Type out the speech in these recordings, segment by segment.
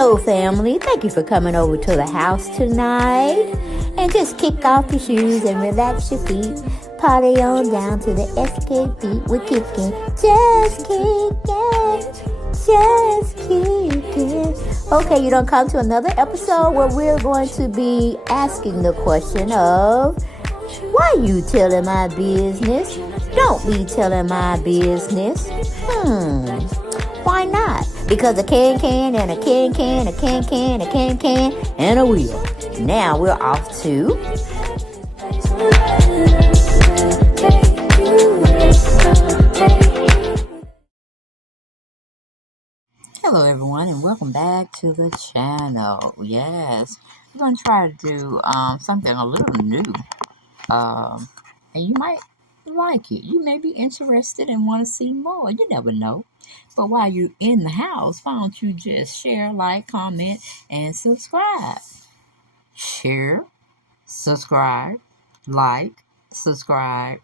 Hello, family. Thank you for coming over to the house tonight. And just kick off your shoes and relax your feet. Party on down to the SK beat. We're kicking, just kicking, just kicking. Okay, you don't come to another episode where we're going to be asking the question of, why you telling my business? Don't be telling my business. Why not? Because a can and a can, a can, and a wheel. Now we're off to... Hello everyone, and welcome back to the channel. Yes, we're going to try to do something a little new. And you might like it. You may be interested and want to see more. You never know. But while you're in the house, why don't you just share, like, comment, and subscribe? Share, subscribe, like, subscribe,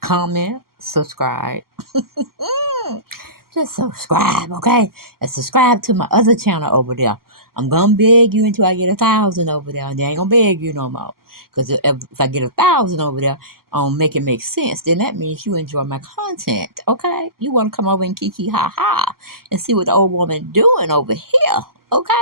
comment, subscribe. Just subscribe, okay? And subscribe to my other channel over there. I'm gonna beg you until I get 1,000 over there. And I ain't gonna beg you no more. Because if I get 1,000 over there, make it make sense, then that means you enjoy my content, okay? You want to come over and kiki ha ha and see what the old woman doing over here, okay?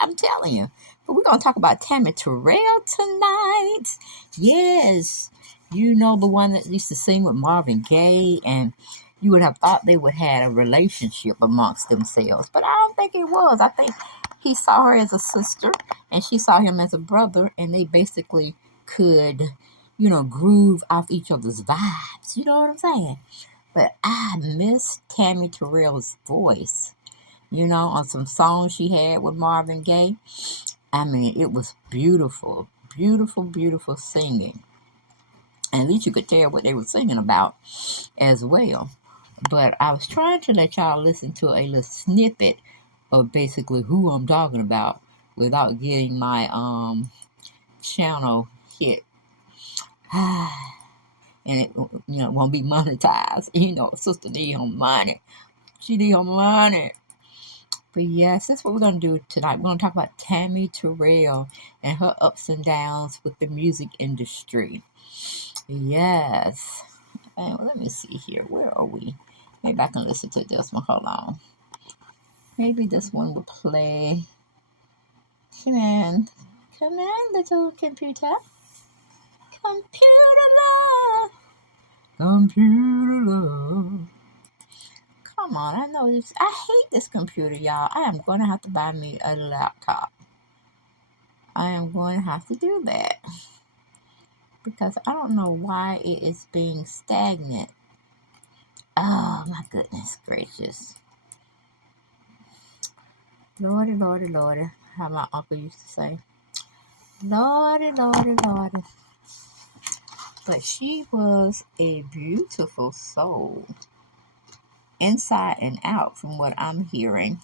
I'm telling you. But we're gonna talk about Tammi Terrell tonight. Yes, you know, the one that used to sing with Marvin Gaye, and you would have thought they would have a relationship amongst themselves. But I don't think it was. I think he saw her as a sister and she saw him as a brother, and they basically could, groove off each other's vibes. You know what I'm saying? But I miss Tammi Terrell's voice, on some songs she had with Marvin Gaye. I mean, it was beautiful, beautiful, beautiful singing. And at least you could tell what they were singing about as well. But I was trying to let y'all listen to a little snippet of basically who I'm talking about without getting my channel hit. And it won't be monetized. Sister need her money. She need her money. But yes, that's what we're going to do tonight. We're going to talk about Tammi Terrell and her ups and downs with the music industry. Yes. And let me see here. Where are we? Maybe I can listen to this one. Hold on. Maybe this one will play. Come on. Come on, little computer. Computer love. Computer love. Come on, I know this. I hate this computer, y'all. I am going to have to buy me a laptop. I am going to have to do that. Because I don't know why it is being stagnant. Oh, my goodness gracious. Lordy, Lordy, Lordy. How my uncle used to say. Lordy, Lordy, Lordy. But she was a beautiful soul. Inside and out, from what I'm hearing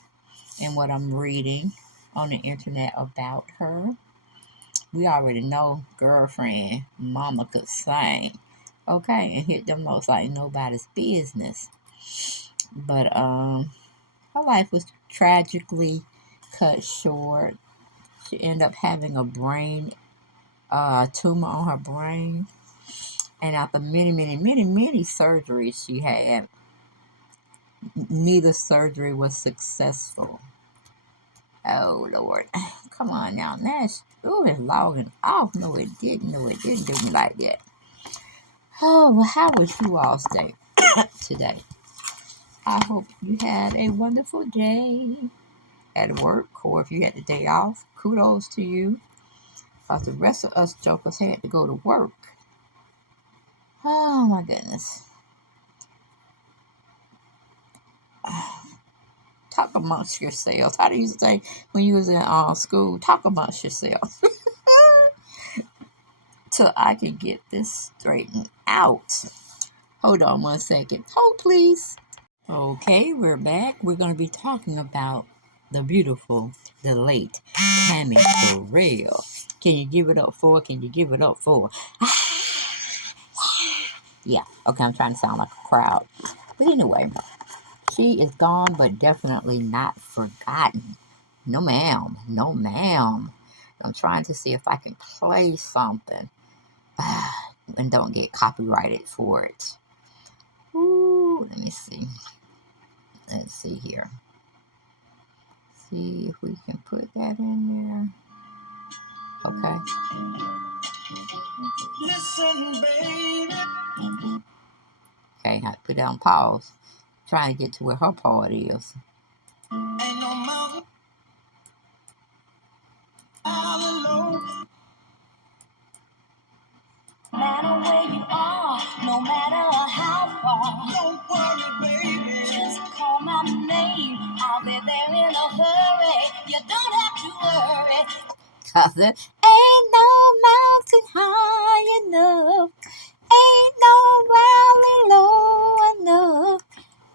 and what I'm reading on the internet about her. We already know girlfriend, mama could sing. Okay, and hit them notes like nobody's business. But her life was tragically cut short. She ended up having a brain tumor on her brain. And after many, many, many, many surgeries she had, neither surgery was successful. Oh, Lord. Come on now. Nash. Oh, it's logging off. No, it didn't. No, it didn't do me like that. Oh, well, how was you all stay today? I hope you had a wonderful day at work, or if you had the day off, kudos to you. Because the rest of us jokers had to go to work. Oh, my goodness. Talk amongst yourselves. How do you say when you was in school? Talk amongst yourselves. Till I can get this straightened out. Hold on 1 second. Hold, please. Okay, we're back. We're going to be talking about the beautiful, the late Tammi Terrell. Can you give it up for? Can you give it up for? Yeah, okay, I'm trying to sound like a crowd. But anyway, she is gone, but definitely not forgotten. No, ma'am. No, ma'am. I'm trying to see if I can play something and don't get copyrighted for it. Ooh, let me see. Let's see here. See if we can put that in there. Okay. Listen, baby. Okay, I put it on pause. Trying to get to where her part is. Ain't no mountain alone. No matter where you are, no matter how far. Don't worry, baby. Just call my name. I'll be there in a hurry. You don't have to worry. 'Cause there ain't no mountain high enough. Ain't no valley low enough.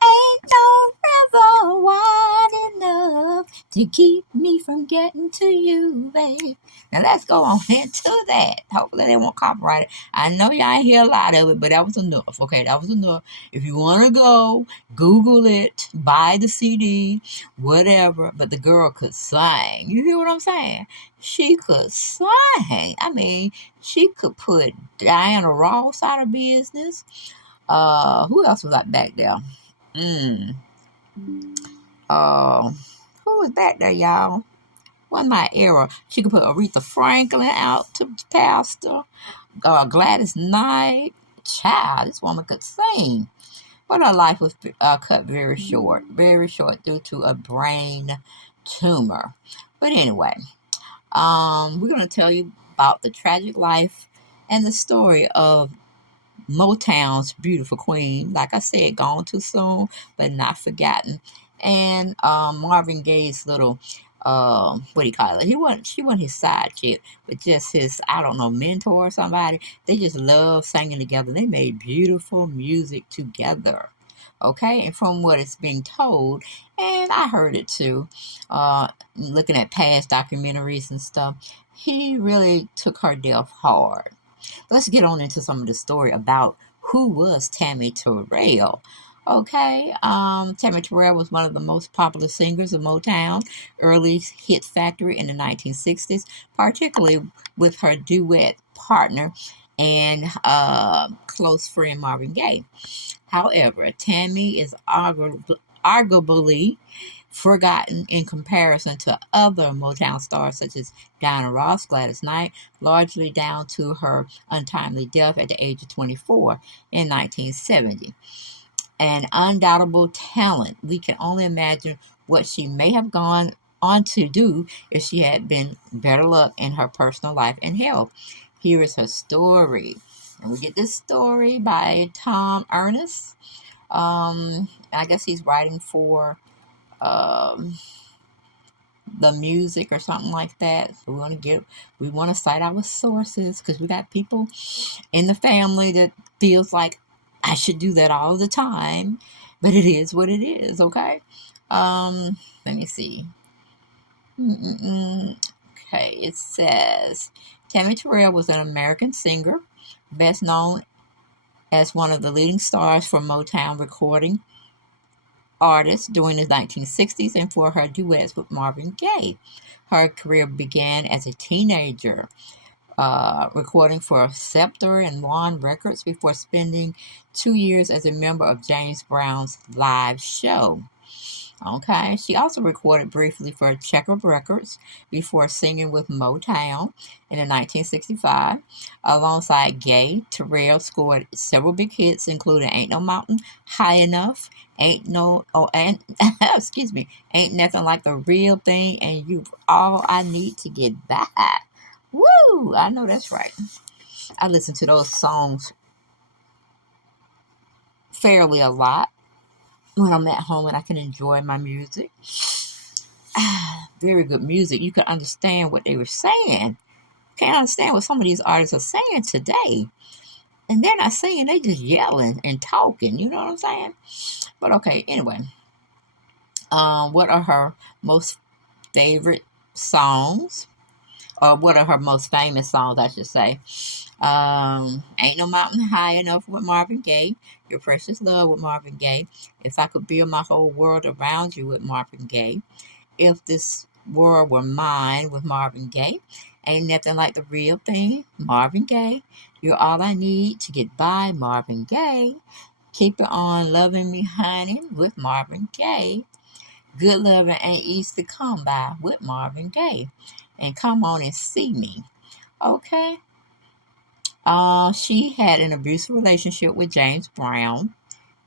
Ain't no river wide enough to keep me from getting to you, babe. Now let's go on into that. Hopefully they won't copyright it. I know y'all ain't hear a lot of it, but that was enough. Okay, that was enough. If you want to go, Google it, buy the CD, whatever. But the girl could sing. You hear what I'm saying? She could sing. I mean, she could put Diana Ross out of business. Who else was like back there? Mm. Uh, who was back there, y'all? Wasn't my era. She could put Aretha Franklin out to pastor. Gladys Knight. Child, this woman could sing. But her life was cut very short due to a brain tumor. But anyway, we're going to tell you about the tragic life and the story of Motown's beautiful queen. Like I said, gone too soon, but not forgotten. And Marvin Gaye's little, what do you call it? She wasn't his side chick, but just his, I don't know, mentor or somebody. They just love singing together. They made beautiful music together. Okay, and from what it's being told, and I heard it too, looking at past documentaries and stuff, he really took her death hard. Let's get on into some of the story about who was Tammi Terrell. Okay, Tammi Terrell was one of the most popular singers of Motown, early hit factory in the 1960s, particularly with her duet partner and close friend Marvin Gaye. However, Tammi is arguably forgotten in comparison to other Motown stars such as Diana Ross, Gladys Knight, largely down to her untimely death at the age of 24 in 1970. An undoubtable talent. We can only imagine what she may have gone on to do if she had been better luck in her personal life and health. Here is her story. And we get this story by Tom Ernest. I guess he's writing for um, the music or something like that. So we want to cite our sources because we got people in the family that feels like I should do that all the time, but it is what it is. Okay. Let me see. Mm-mm-mm. Okay, it says Tammi Terrell was an American singer, best known as one of the leading stars for Motown recording artist during the 1960s and for her duets with Marvin Gaye. Her career began as a teenager, recording for Scepter and One Records before spending 2 years as a member of James Brown's live show. Okay, she also recorded briefly for Checker Records before singing with Motown in 1965. Alongside Gaye, Terrell scored several big hits, including "Ain't No Mountain High Enough," "Ain't No," oh, and excuse me, "Ain't Nothing Like the Real Thing," and "You All I Need to Get By." Woo! I know that's right. I listen to those songs fairly a lot when I'm at home and I can enjoy my music. Very good music. You can understand what they were saying. Can't understand what some of these artists are saying today. And they're not saying, they just yelling and talking. You know what I'm saying? But okay, anyway. What are her most favorite songs? Or what are her most famous songs, I should say? Ain't No Mountain High Enough with Marvin Gaye. Your Precious Love with Marvin Gaye. If I Could Build My Whole World Around You with Marvin Gaye. If This World Were Mine with Marvin Gaye. Ain't Nothing Like the Real Thing, Marvin Gaye. You're All I Need to Get By, Marvin Gaye. Keep It On Loving Me Honey with Marvin Gaye. Good Loving Ain't Easy to Come By with Marvin Gaye. And Come On and See Me. Okay. She had an abusive relationship with James Brown,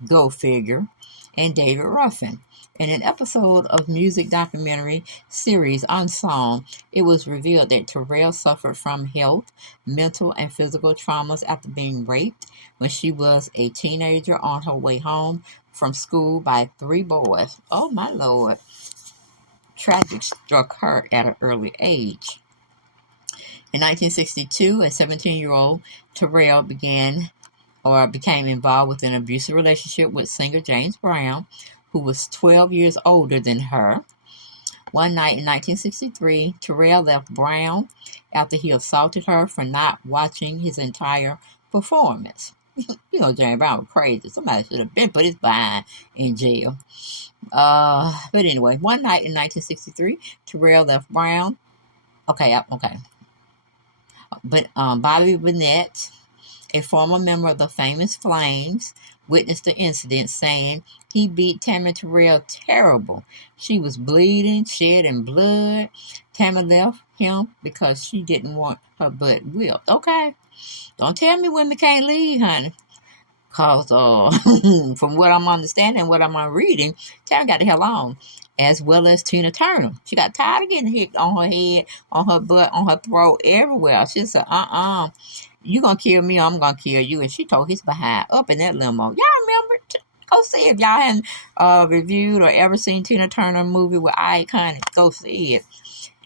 go figure, and David Ruffin. In an episode of music documentary series Unsung, it was revealed that Terrell suffered from health, mental, and physical traumas after being raped when she was a teenager on her way home from school by 3 boys. Oh my lord. Tragic struck her at an early age. In 1962, a 17-year-old Terrell became involved with an abusive relationship with singer James Brown, who was 12 years older than her. One night in 1963, Terrell left Brown after he assaulted her for not watching his entire performance. You know, James Brown was crazy. Somebody should have been put his behind in jail. But anyway, one night in 1963, Terrell left Brown. Okay. But Bobby Burnett, a former member of the Famous Flames, witnessed the incident, saying he beat Tammi Terrell terrible. She was bleeding, shedding blood. Tammi left him because she didn't want her butt whipped. Okay, don't tell me women can't leave, honey. Cause from what I'm understanding, what I'm reading, Tammi got the hell on, as well as Tina Turner. She got tired of getting hit on her head, on her butt, on her throat, everywhere. She said, you gonna kill me, I'm gonna kill you. And she told his behind up in that limo. Y'all remember? Go see if y'all hadn't reviewed or ever seen Tina Turner movie with Icon. Go see it.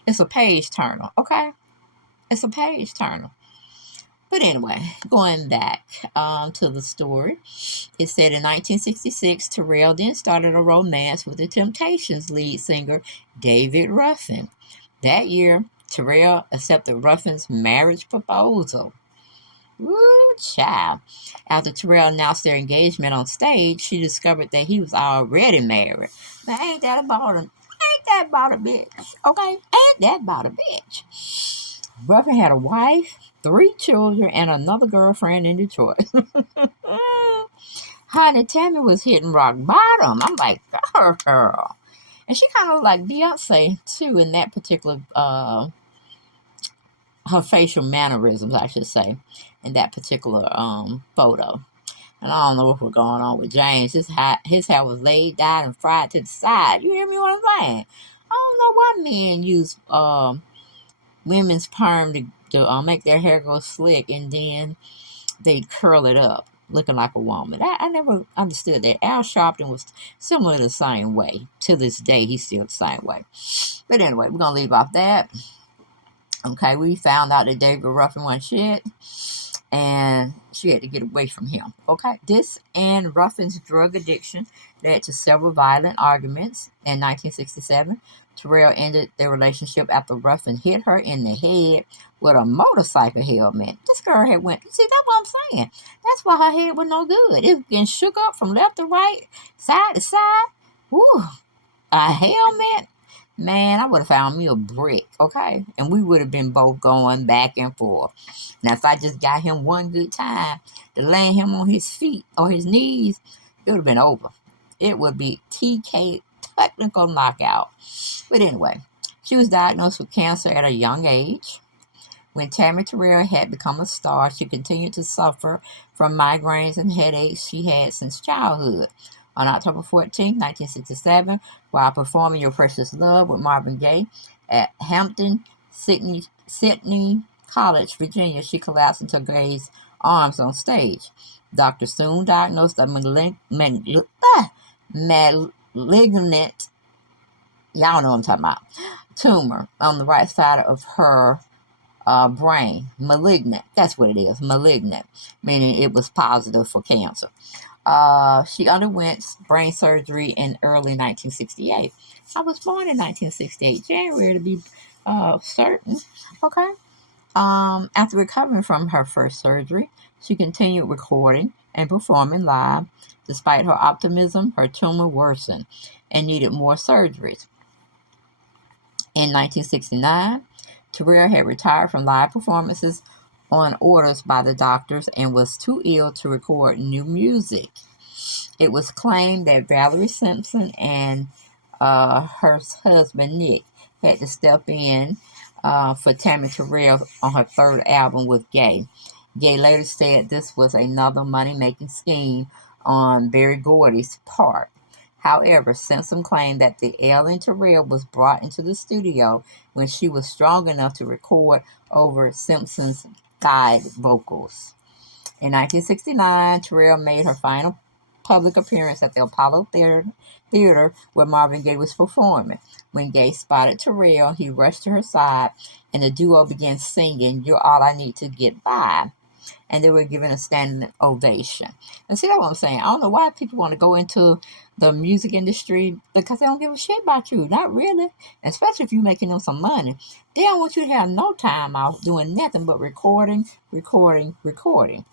It's a page turner, okay? It's a page turner. But anyway, going back to the story, it said in 1966, Terrell then started a romance with the Temptations lead singer David Ruffin. That year, Terrell accepted Ruffin's marriage proposal. Woo, child. After Terrell announced their engagement on stage, she discovered that he was already married. Man, ain't that about a bitch? Okay? Ain't that about a bitch? Ruffin had a wife, 3 children, and another girlfriend in Detroit. Honey, Tammi was hitting rock bottom. I'm like, girl. And she kind of looked like Beyonce, too, in that particular, her facial mannerisms, I should say, in that particular photo. And I don't know what was going on with James. His hair was laid down and fried to the side. You hear me what I'm saying? I don't know why men use women's perm to make their hair go slick and then they curl it up, looking like a woman. I never understood that. Al Sharpton was similar the same way. To this day, he's still the same way. But anyway, we're going to leave off that. Okay, we found out that David Ruffin wasn't shit, and she had to get away from him. Okay, this and Ruffin's drug addiction led to several violent arguments. In 1967, Terrell ended their relationship after Ruffin hit her in the head with a motorcycle helmet. This girl had went, see, that's what I'm saying. That's why her head was no good. It was getting shook up from left to right, side to side. Woo, a helmet. Man, I would have found me a brick, okay? And we would have been both going back and forth. Now, if I just got him one good time to land him on his feet or his knees, it would have been over. It would be TK, technical knockout. But anyway, she was diagnosed with cancer at a young age. When Tammi Terrell had become a star, she continued to suffer from migraines and headaches she had since childhood. On October 14, 1967, while performing Your Precious Love with Marvin Gaye at Hampton Sydney College, Virginia, she collapsed into Gaye's arms on stage. Doctors soon diagnosed a malignant, y'all know what I'm talking about, tumor on the right side of her brain. Malignant, that's what it is, malignant, meaning it was positive for cancer. She underwent brain surgery in early 1968. I was born in 1968, January to be certain. Okay. After recovering from her first surgery, she continued recording and performing live. Despite her optimism, her tumor worsened and needed more surgeries. In 1969, Terrell had retired from live performances on orders by the doctors and was too ill to record new music. It was claimed that Valerie Simpson and her husband Nick had to step in for Tammi Terrell on her third album with Gay. Gay later said this was another money-making scheme on Berry Gordy's part. However, Simpson claimed that the Ellen Terrell was brought into the studio when she was strong enough to record over Simpson's guide vocals. In 1969, Terrell made her final public appearance at the Apollo Theater where Marvin Gaye was performing. When Gaye spotted Terrell, he rushed to her side and the duo began singing You're All I Need to Get By. And they were given a standing ovation. And see, that's what I'm saying. I don't know why people want to go into the music industry because they don't give a shit about you. Not really. Especially if you're making them some money. They don't want you to have no time off doing nothing but recording, recording, recording.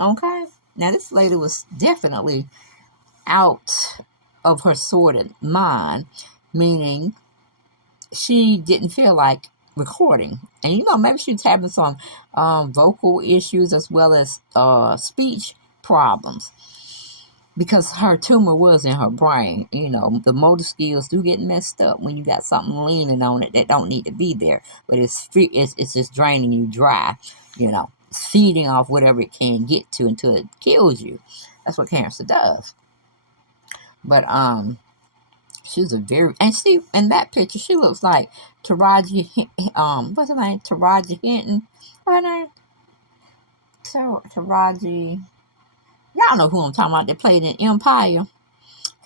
Okay? Now, this lady was definitely out of her sorted mind, meaning she didn't feel like recording. And maybe she was having some vocal issues as well as speech problems because her tumor was in her brain. The motor skills do get messed up when you got something leaning on it that don't need to be there, but it's just draining you dry. It's feeding off whatever it can get to until it kills you. That's what cancer does. But she was and she in that picture she looks like Taraji what's her name? Taraji Hinton. What her name? Taraji. Y'all know who I'm talking about. They played in Empire.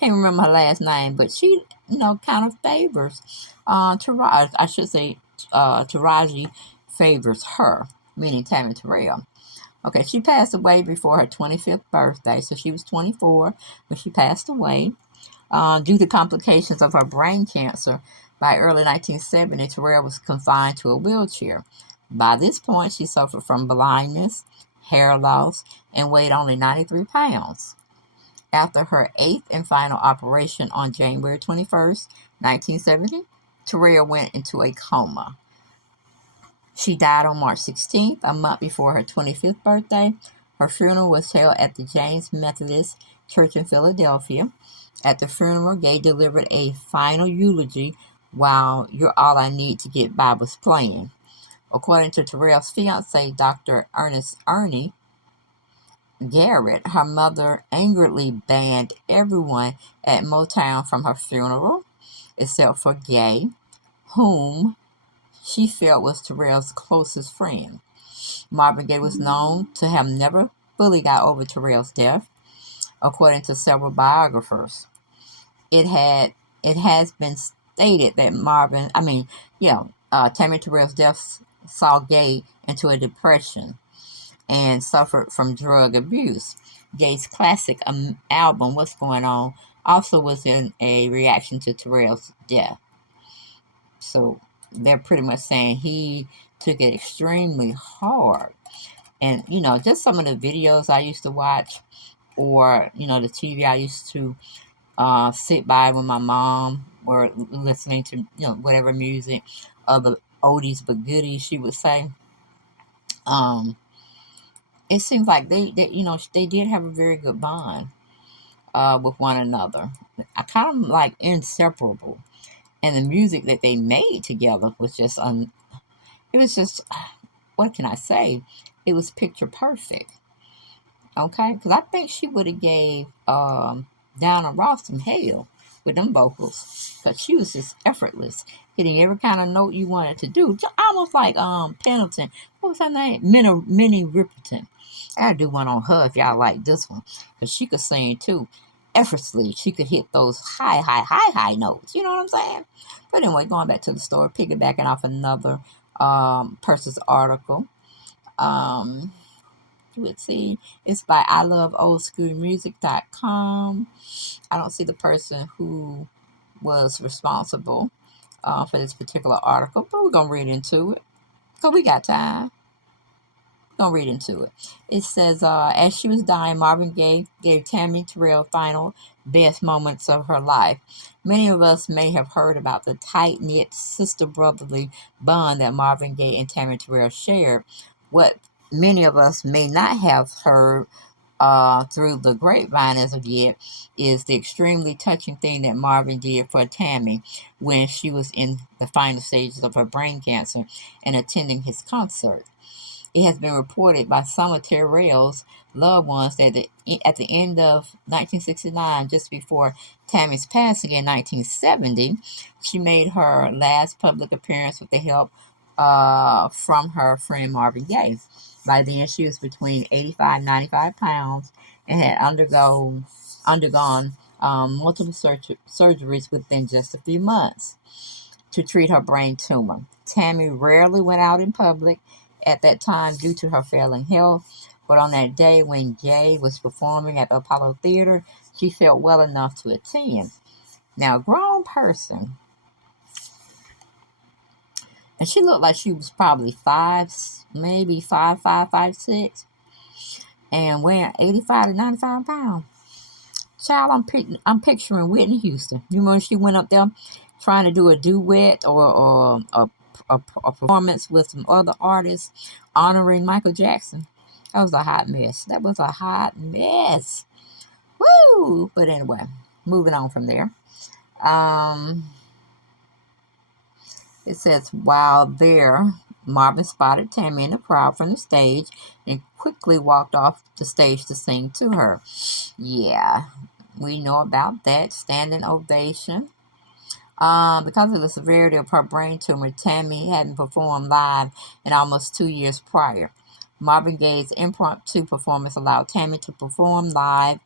Can't remember her last name, but she kind of favors Taraji. I should say Taraji favors her, meaning Tammi Terrell. Okay, she passed away before her 25th birthday, so she was 24 when she passed away. Due to complications of her brain cancer, by early 1970, Terrell was confined to a wheelchair. By this point, she suffered from blindness, hair loss, and weighed only 93 pounds. After her eighth and final operation on January 21st, 1970, Terrell went into a coma. She died on March 16th, a month before her 25th birthday. Her funeral was held at the James Methodist Church in Philadelphia. At the funeral, Gaye delivered a final eulogy while You're All I Need to Get By was playing. According to Terrell's fiance, Dr. Ernest Ernie Garrett, her mother angrily banned everyone at Motown from her funeral, except for Gaye, whom she felt was Terrell's closest friend. Marvin Gaye was known to have never fully got over Terrell's death, according to several biographers. It has been stated that Tammi Terrell's death saw Gaye into a depression and suffered from drug abuse. Gaye's classic album, What's Going On, also was in a reaction to Terrell's death. So they're pretty much saying he took it extremely hard. And, just some of the videos I used to watch or, the TV I used to sit by with my mom or listening to, whatever music, the oldies but goodies, she would say. It seems like they did have a very good bond with one another. I kind of like inseparable. And the music that they made together was just, it was just, what can I say? It was picture perfect. Okay? Because I think she would have gave Diana Ross some hell with them vocals. Because she was just effortless. Hitting every kind of note you wanted to do. Just almost like Pendleton. What was her name? Minnie Riperton. I gotta do one on her if y'all like this one. Because she could sing too. Effortlessly, she could hit those high notes. You know what I'm saying? But anyway, going back to the story, piggybacking off another person's article. Let's see. It's by iloveoldschoolmusic.com. I don't see the person who was responsible for this particular article, but we're going to read into it because we got time. Gonna read into it. It says, as she was dying, Marvin Gaye gave Tammi Terrell final best moments of her life. Many of us may have heard about the tight knit sister brotherly bond that Marvin Gaye and Tammi Terrell shared. What many of us may not have heard through the grapevine as of yet is the extremely touching thing that Marvin did for Tammi when she was in the final stages of her brain cancer and attending his concert. It has been reported by some of Terrell's loved ones that at the end of 1969, just before Tammy's passing in 1970, she made her last public appearance with the help from her friend Marvin Gaye. By then, she was between 85 and 95 pounds and had undergone multiple surgeries within just a few months to treat her brain tumor. Tammi rarely went out in public at that time due to her failing health, but on that day when Gaye was performing at the Apollo Theater, she felt well enough to attend. Now, a grown person, and she looked like she was probably maybe 5'6", and weighing 85 to 95 pounds. Child, I'm picturing Whitney Houston. You remember she went up there trying to do a duet or a performance with some other artists honoring Michael Jackson. That was a hot mess. That was a hot mess. Woo! But anyway, moving on from there. It says, while there, Marvin spotted Tammi in the crowd from the stage and quickly walked off the stage to sing to her. Yeah, we know about that. Standing ovation. Because of the severity of her brain tumor, Tammi hadn't performed live in almost 2 years prior. Marvin Gaye's impromptu performance allowed Tammi to perform live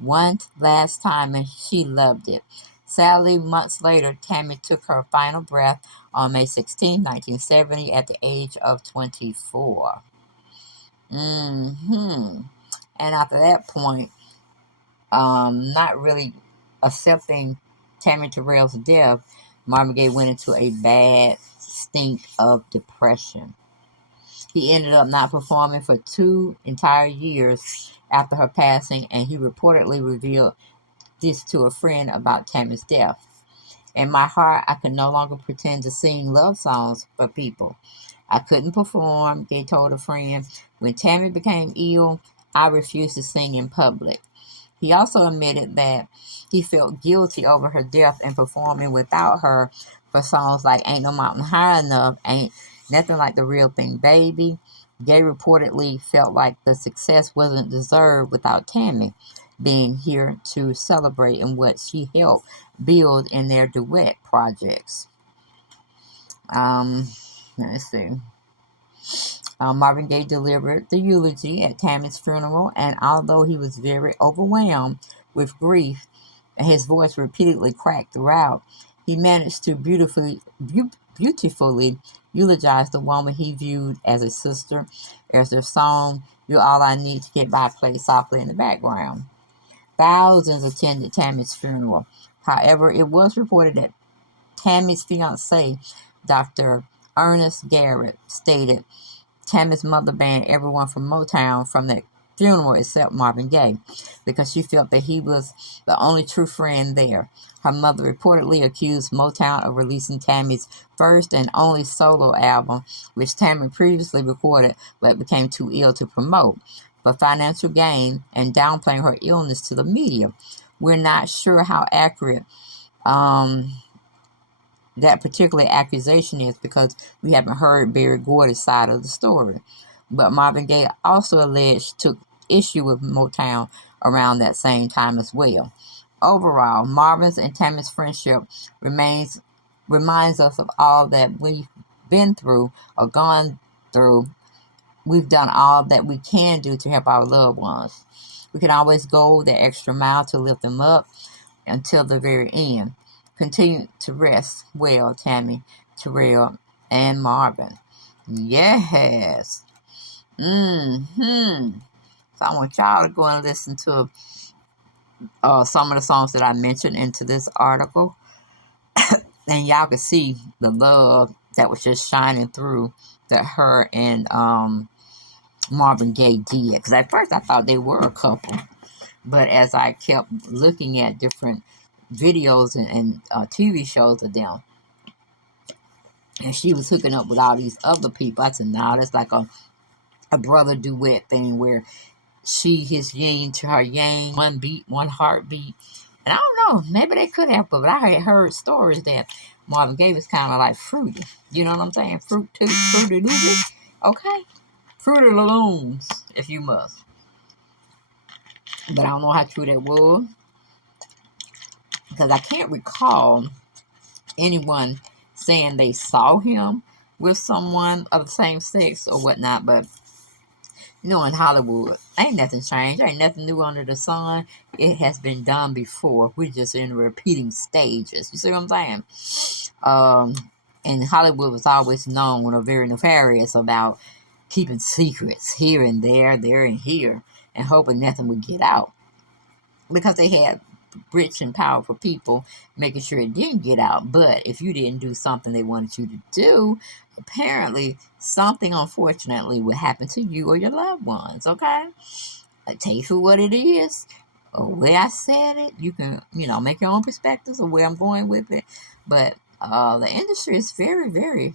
one last time, and she loved it. Sadly, months later, Tammi took her final breath on May 16, 1970, at the age of 24. And after that point, not really accepting Tammi Terrell's death, Marvin Gaye went into a bad stink of depression. He ended up not performing for 2 entire years after her passing, and he reportedly revealed this to a friend about Tammy's death. In my heart, I could no longer pretend to sing love songs for people. I couldn't perform, Gaye told a friend. When Tammi became ill, I refused to sing in public. He also admitted that he felt guilty over her death and performing without her for songs like Ain't No Mountain High Enough, Ain't Nothing Like the Real Thing Baby. Gaye reportedly felt like the success wasn't deserved without Tammi being here to celebrate in what she helped build in their duet projects. Let's see. Marvin Gaye delivered the eulogy at Tammy's funeral, and although he was very overwhelmed with grief and his voice repeatedly cracked throughout, he managed to beautifully eulogize the woman he viewed as a sister, as their song, You're All I Need to Get By, played softly in the background. Thousands attended Tammy's funeral. However, it was reported that Tammy's fiancé, Dr. Ernest Garrett, stated Tammy's mother banned everyone from Motown from that funeral except Marvin Gaye because she felt that he was the only true friend there. Her mother reportedly accused Motown of releasing Tammy's first and only solo album, which Tammi previously recorded but became too ill to promote, for financial gain and downplaying her illness to the media. We're not sure how accurate that particular accusation is because we haven't heard Berry Gordy's side of the story. But Marvin Gaye also alleged took issue with Motown around that same time as well. Overall, Marvin's and Tammy's friendship reminds us of all that we've been through or gone through. We've done all that we can do to help our loved ones. We can always go the extra mile to lift them up until the very end. Continue to rest well, Tammi, Terrell, and Marvin. Yes. So I want y'all to go and listen to some of the songs that I mentioned into this article. And y'all can see the love that was just shining through that her and Marvin Gaye did. Because at first I thought they were a couple. But as I kept looking at different videos and TV shows of them, and she was hooking up with all these other people, I said, nah, that's like a brother duet thing where she his yin to her yang, one beat, one heartbeat. And I don't know, maybe they could have, but I had heard stories that Marvin Gaye was kind of like Fruity. You know what I'm saying? Fruity Loops. Okay? Fruity Looms, if you must. But I don't know how true that was, because I can't recall anyone saying they saw him with someone of the same sex or whatnot. But you know, in Hollywood, ain't nothing changed. Ain't nothing new under the sun. It has been done before. We're just in repeating stages. You see what I'm saying? And Hollywood was always known or very nefarious about keeping secrets here and there and here, and hoping nothing would get out, because they had rich and powerful people making sure it didn't get out. But if you didn't do something they wanted you to do, apparently something unfortunately would happen to you or your loved ones. Okay, I tell you for what it is, or where I said it. You can, make your own perspectives of where I'm going with it. But the industry is very, very.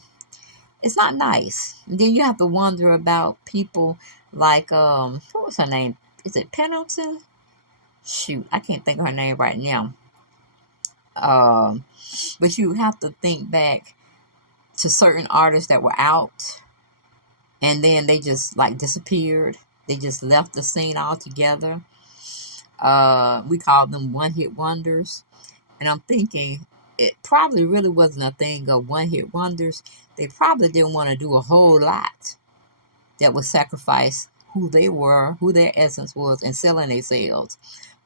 It's not nice. And then you have to wonder about people like what was her name? Is it Pendleton? Shoot, I can't think of her name right now. Um, but you have to think back to certain artists that were out, and then they just like disappeared. They just left the scene altogether. We call them one-hit wonders, and I'm thinking it probably really wasn't a thing of one-hit wonders. They probably didn't want to do a whole lot that would sacrifice who they were, who their essence was, and selling themselves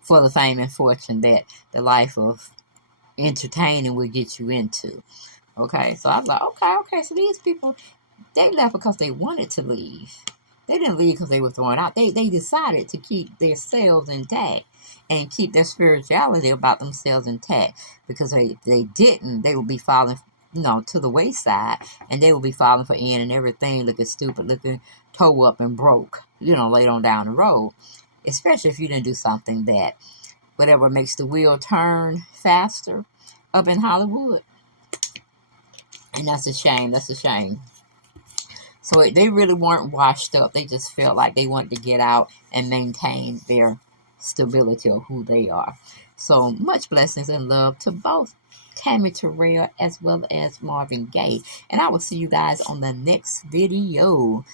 for the fame and fortune that the life of entertaining will get you into. Okay, so I was like, okay, so these people, they left because they wanted to leave. They didn't leave because they were thrown out. They decided to keep their selves intact and keep their spirituality about themselves intact, because they didn't, they would be falling, to the wayside, and they would be falling for in and everything, looking stupid, looking toe up and broke, later on down the road. Especially if you didn't do something that, whatever makes the wheel turn faster up in Hollywood. And that's a shame. That's a shame. So they really weren't washed up. They just felt like they wanted to get out and maintain their stability of who they are. So much blessings and love to both Tammi Terrell as well as Marvin Gaye. And I will see you guys on the next video.